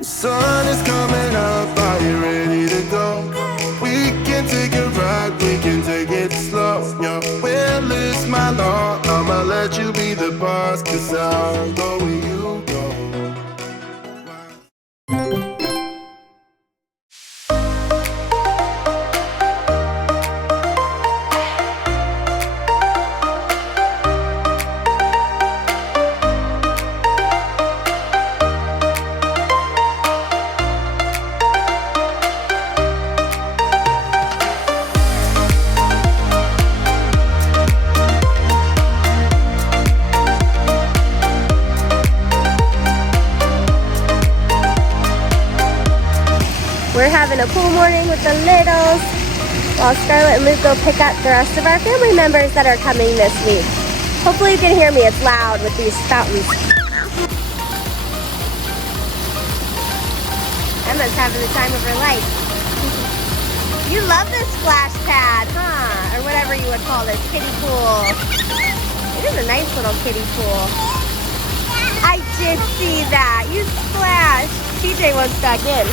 The sun is coming up, are you ready to go? We can take a ride, we can take it slow. Yeah, well, it's my law, I'ma let you be the boss, 'cause I'll go where you go. We're having a pool morning with the littles while Scarlett and Luke go pick up the rest of our family members that are coming this week. Hopefully you can hear me, it's loud with these fountains. Emma's having the time of her life. You love this splash pad, huh? Or whatever you would call this, kiddie pool. It is a nice little kiddie pool. I did see that. You splashed. TJ wants back in.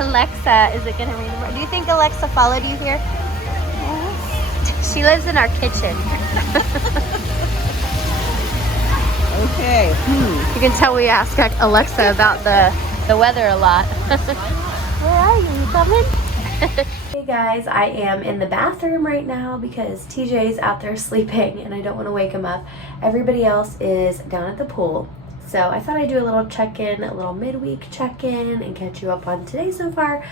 Alexa, is it gonna read them? Do you think Alexa followed you here? Yes. She lives in our kitchen. Okay. You can tell we ask Alexa about the weather a lot. Where are you? You coming? Hey guys, I am in the bathroom right now because TJ's out there sleeping and I don't want to wake him up. Everybody else is down at the pool. So I thought I'd do a little check-in, a little midweek check-in and catch you up on today so far.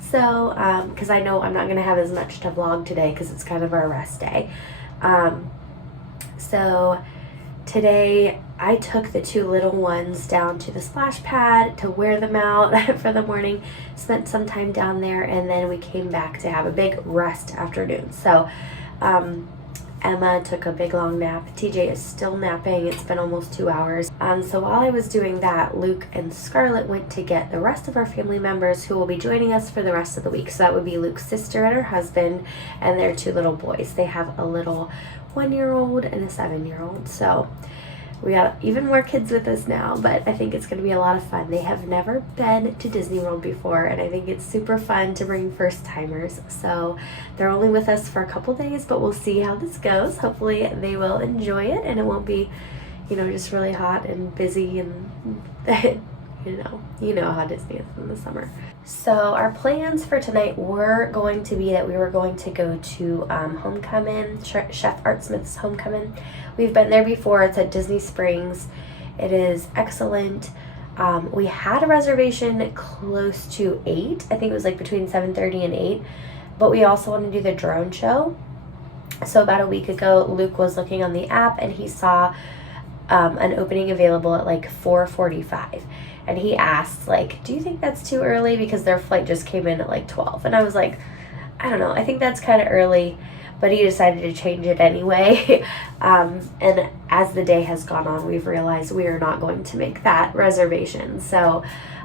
So, because I know I'm not going to have as much to vlog today because it's kind of our rest day. So today I took the two little ones down to the splash pad to wear them out for the morning, spent some time down there, and then we came back to have a big rest afternoon. So, Emma took a big long nap. TJ is still napping. It's been almost 2 hours. So while I was doing that, Luke and Scarlett went to get the rest of our family members who will be joining us for the rest of the week. So that would be Luke's sister and her husband and their two little boys. They have a little 1-year-old and a 7-year-old. So we got even more kids with us now, but I think it's going to be a lot of fun. They have never been to Disney World before, and I think it's super fun to bring first-timers. So they're only with us for a couple days, but we'll see how this goes. Hopefully they will enjoy it, and it won't be, just really hot and busy and, you know how Disney is in the summer. So our plans for tonight were going to be that we were going to go to Homecoming, Chef Art Smith's Homecoming. We've been there before. It's at Disney Springs. It is excellent. We had a reservation close to 8. I think it was like between 7:30 and 8. But we also want to do the drone show. So about a week ago, Luke was looking on the app and he saw an opening available at like 4:45. And he asked, do you think that's too early? Because their flight just came in at like 12. And I was like, I don't know. I think that's kind of early. But he decided to change it anyway. And as the day has gone on, we've realized we are not going to make that reservation. So,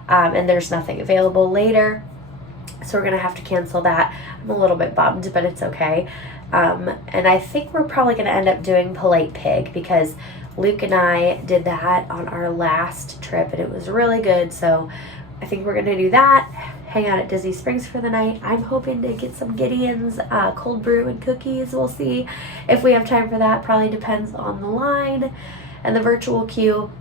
and there's nothing available later. So we're going to have to cancel that. I'm a little bit bummed, but it's okay. And I think we're probably going to end up doing Polite Pig because Luke and I did that on our last trip and it was really good. So I think we're going to do that, hang out at Disney Springs for the night. I'm hoping to get some Gideons, cold brew and cookies. We'll see if we have time for that. Probably depends on the line and the virtual queue.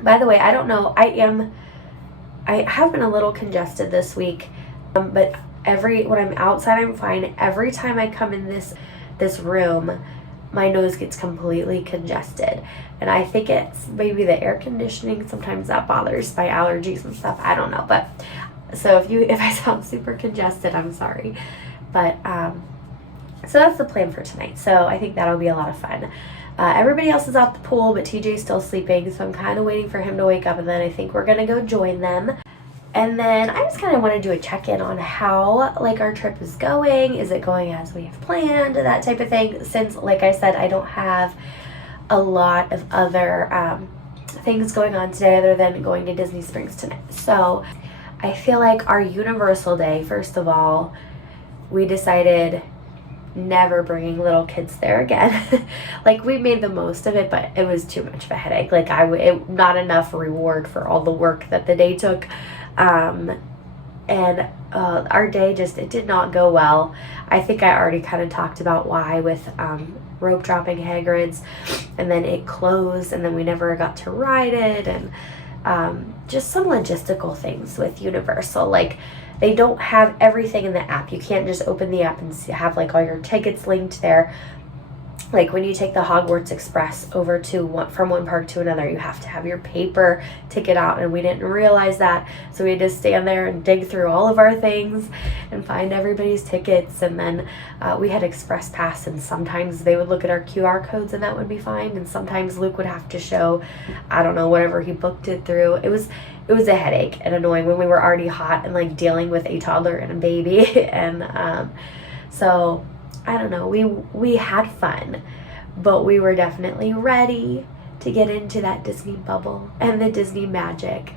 By the way, I don't know. I have been a little congested this week, but when I'm outside, I'm fine. Every time I come in this room, my nose gets completely congested. And I think it's maybe the air conditioning. Sometimes that bothers my allergies and stuff. I don't know. But so if I sound super congested, I'm sorry. But so that's the plan for tonight. So I think that'll be a lot of fun. Everybody else is out the pool, but TJ's still sleeping. So I'm kind of waiting for him to wake up. And then I think we're going to go join them. And then I just kind of want to do a check-in on how our trip is going. Is it going as we have planned? That type of thing. Since, like I said, I don't have a lot of other things going on today other than going to Disney Springs tonight. So I feel like our Universal Day, first of all, we decided never bringing little kids there again. Like, we made the most of it, but it was too much of a headache. Like, not enough reward for all the work that the day took. And our day it did not go well. I think I already kind of talked about why with rope dropping Hagrid's, and then it closed, and then we never got to ride it, and just some logistical things with Universal. Like, they don't have everything in the app. You can't just open the app and have like all your tickets linked there. Like, when you take the Hogwarts Express over from one park to another, you have to have your paper ticket out, and we didn't realize that. So we had to stand there and dig through all of our things and find everybody's tickets. And then we had Express Pass, and sometimes they would look at our QR codes and that would be fine. And sometimes Luke would have to show, I don't know, whatever he booked it through. It was a headache and annoying when we were already hot and like dealing with a toddler and a baby. And so I don't know, we had fun, but we were definitely ready to get into that Disney bubble and the Disney magic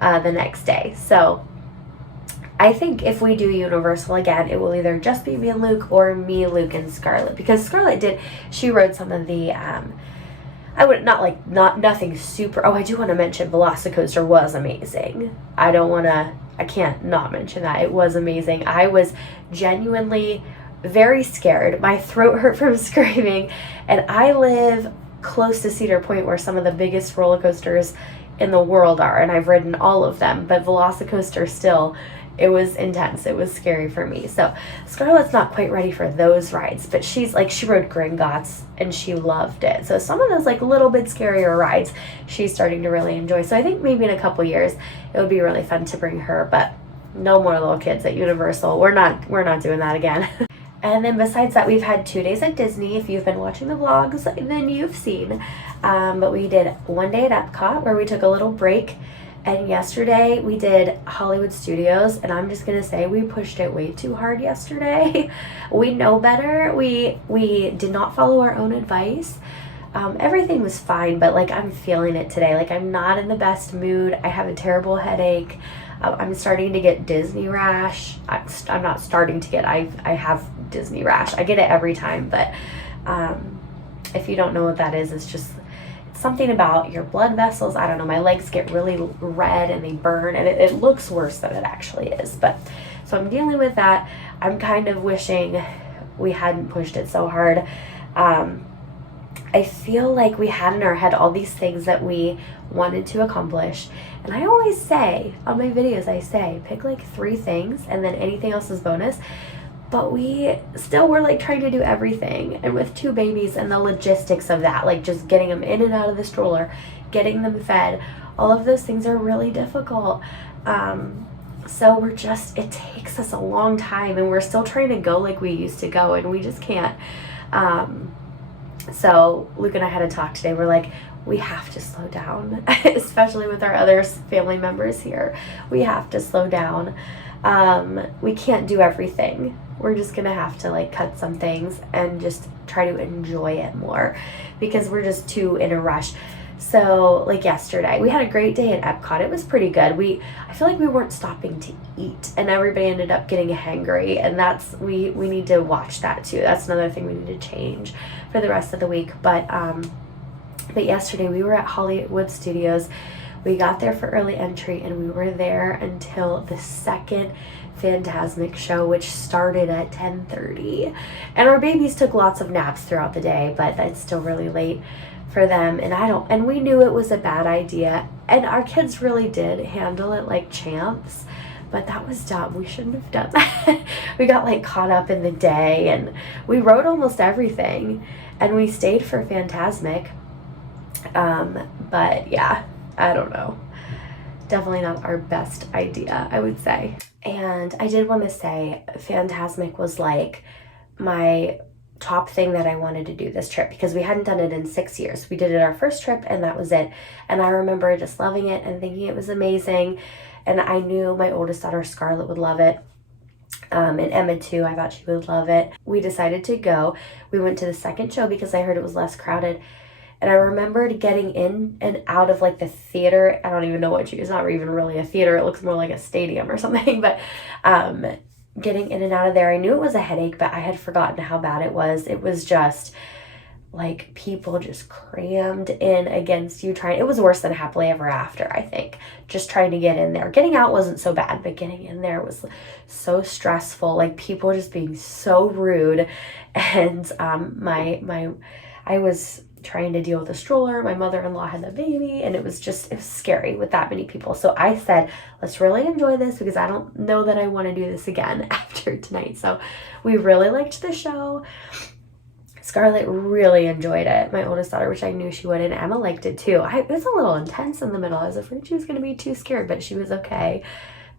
the next day. So I think if we do Universal again, it will either just be me and Luke or me, Luke, and Scarlett, because Scarlett she rode some of the nothing super. Oh, I do want to mention Velocicoaster was amazing. I can't not mention that. It was amazing. I was genuinely very scared. My throat hurt from screaming, and I live close to Cedar Point, where some of the biggest roller coasters in the world are, and I've ridden all of them, but Velocicoaster still, it was intense. It was scary for me. So Scarlett's not quite ready for those rides, but she rode Gringotts and she loved it. So some of those like little bit scarier rides she's starting to really enjoy. So I think maybe in a couple years it would be really fun to bring her, but no more little kids at Universal. We're not doing that again. And then besides that, we've had 2 days at Disney. If you've been watching the vlogs, then you've seen. But we did one day at Epcot where we took a little break. And yesterday we did Hollywood Studios. And I'm just going to say we pushed it way too hard yesterday. We know better. We did not follow our own advice. Everything was fine, but like I'm feeling it today. Like I'm not in the best mood. I have a terrible headache. I'm starting to get Disney rash. I'm not starting to get, I have Disney rash. I get it every time, but if you don't know what that is, it's something about your blood vessels. I don't know, my legs get really red and they burn, and it looks worse than it actually is. But so I'm dealing with that. I'm kind of wishing we hadn't pushed it so hard. I feel like we had in our head all these things that we wanted to accomplish. And I always say, on my videos, I say, pick like 3 things and then anything else is bonus. But we still were like trying to do everything. And with 2 babies and the logistics of that, like just getting them in and out of the stroller, getting them fed, all of those things are really difficult. So it takes us a long time, and we're still trying to go like we used to go, and we just can't. So Luke and I had a talk today. We're like, we have to slow down, especially with our other family members here. We have to slow down. We can't do everything. We're just gonna have to like cut some things and just try to enjoy it more, because we're just too in a rush. So like yesterday, we had a great day at Epcot. It was pretty good. I feel like we weren't stopping to eat, and everybody ended up getting hangry, and we need to watch that too. That's another thing we need to change for the rest of the week. But yesterday we were at Hollywood Studios. We got there for early entry, and we were there until the second Fantasmic show, which started at 10:30. And our babies took lots of naps throughout the day, but that's still really late for them. And we knew it was a bad idea, and our kids really did handle it like champs, but that was dumb. We shouldn't have done that. We got like caught up in the day, and we rode almost everything, and we stayed for Fantasmic. But yeah, I don't know. Definitely not our best idea, I would say. And I did want to say Fantasmic was like my top thing that I wanted to do this trip, because we hadn't done it in 6 years. We did it our first trip, and that was it. And I remember just loving it and thinking it was amazing. And I knew my oldest daughter Scarlett would love it. And Emma too, I thought she would love it. We decided to go. We went to the second show because I heard it was less crowded. And I remembered getting in and out of like the theater. I don't even know it's not even really a theater. It looks more like a stadium or something. But getting in and out of there. I knew it was a headache, but I had forgotten how bad it was. It was just like people just crammed in against you trying. It was worse than Happily Ever After, I think. Just trying to get in there. Getting out wasn't so bad, but getting in there was so stressful. Like people just being so rude. And I was trying to deal with a stroller. My mother-in-law had the baby, and it was scary with that many people. So I said, let's really enjoy this, because I don't know that I want to do this again after tonight. So we really liked the show. Scarlett really enjoyed it, my oldest daughter, which I knew she would, and Emma liked it too. It was a little intense in the middle. I was afraid she was going to be too scared, but she was okay.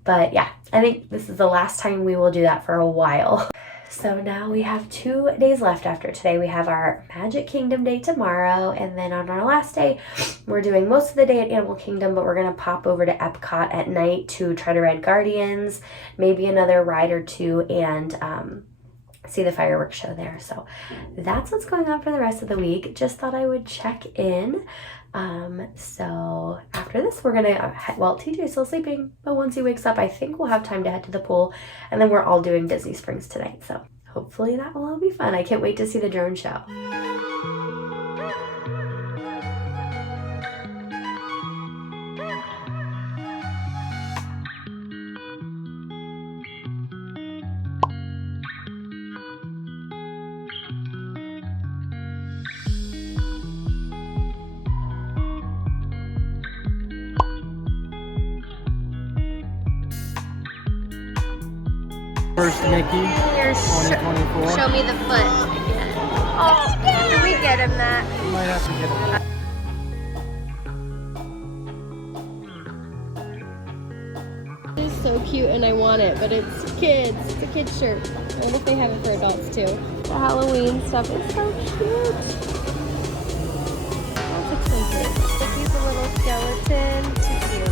But yeah, I think this is the last time we will do that for a while. So now we have 2 days left after today. We have our Magic Kingdom day tomorrow, and then on our last day, we're doing most of the day at Animal Kingdom, but we're going to pop over to Epcot at night to try to ride Guardians, maybe another ride or two, and see the fireworks show there. So that's what's going on for the rest of the week. Just thought I would check in. So after this, we're gonna, well, TJ's still sleeping, but once he wakes up, I think we'll have time to head to the pool, and then we're all doing Disney Springs tonight. So hopefully that will all be fun. I can't wait to see the drone show. First Mickey, 2024. Show me the foot. Oh, can we get him that? You might have to get it. It is so cute and I want it, but it's kids. It's a kid's shirt. I wonder if they have it for adults too. The Halloween stuff is so cute. That's expensive. Mickey's a little skeleton. Too cute.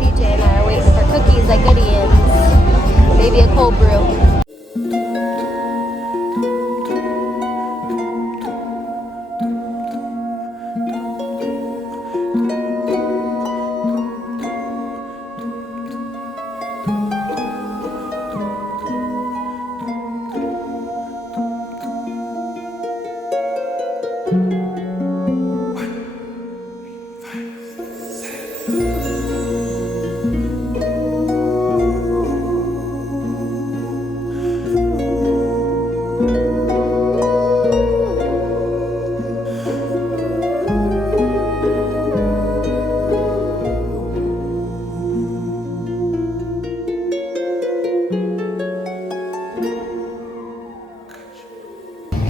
TJ and I are waiting for cookies at Gideons. Maybe a cold brew.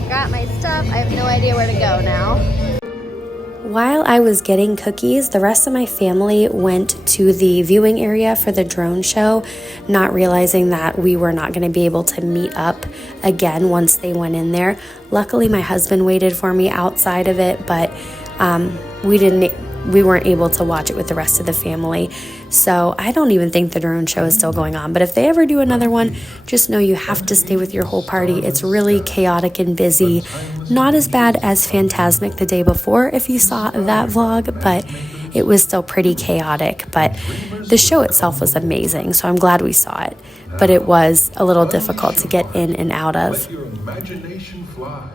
Got my stuff. I have no idea where to go now. While I was getting cookies, the rest of my family went to the viewing area for the drone show, not realizing that we were not going to be able to meet up again once they went in there. Luckily, my husband waited for me outside of it, but we weren't able to watch it with the rest of the family. So I don't even think the drone show is still going on. But if they ever do another one, just know you have to stay with your whole party. It's really chaotic and busy. Not as bad as Fantasmic the day before, if you saw that vlog, but it was still pretty chaotic. But the show itself was amazing, so I'm glad we saw it. But it was a little difficult to get in and out of. Let your imagination fly.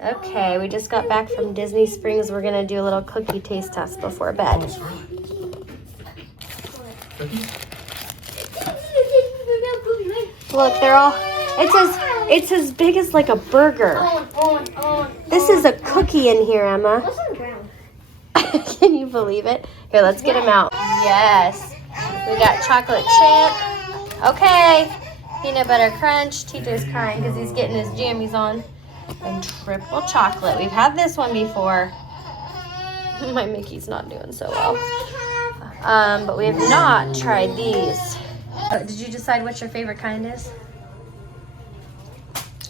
Okay, we just got back from Disney Springs. We're gonna do a little cookie taste test before bed. Look, they're all, it's as big as like a burger. This is a cookie in here, Emma. Can you believe it? Here, let's get them out. Yes. We got chocolate chip. Okay. Peanut butter crunch. TJ's crying because he's getting his jammies on. And triple chocolate. We've had this one before. My Mickey's not doing so well. But we have not tried these. Did you decide what your favorite kind is?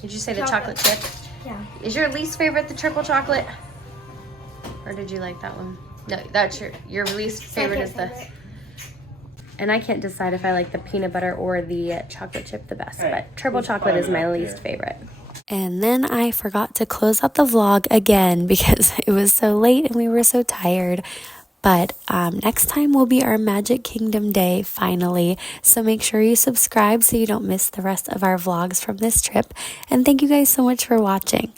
Did you say the chocolate chip? Yeah. Is your least favorite the triple chocolate? Or did you like that one? No, that's your least favorite is the... And I can't decide if I like the peanut butter or the chocolate chip the best, but triple chocolate is my least favorite. And then I forgot to close out the vlog again because it was so late and we were so tired. But next time will be our Magic Kingdom day, finally. So make sure you subscribe so you don't miss the rest of our vlogs from this trip. And thank you guys so much for watching.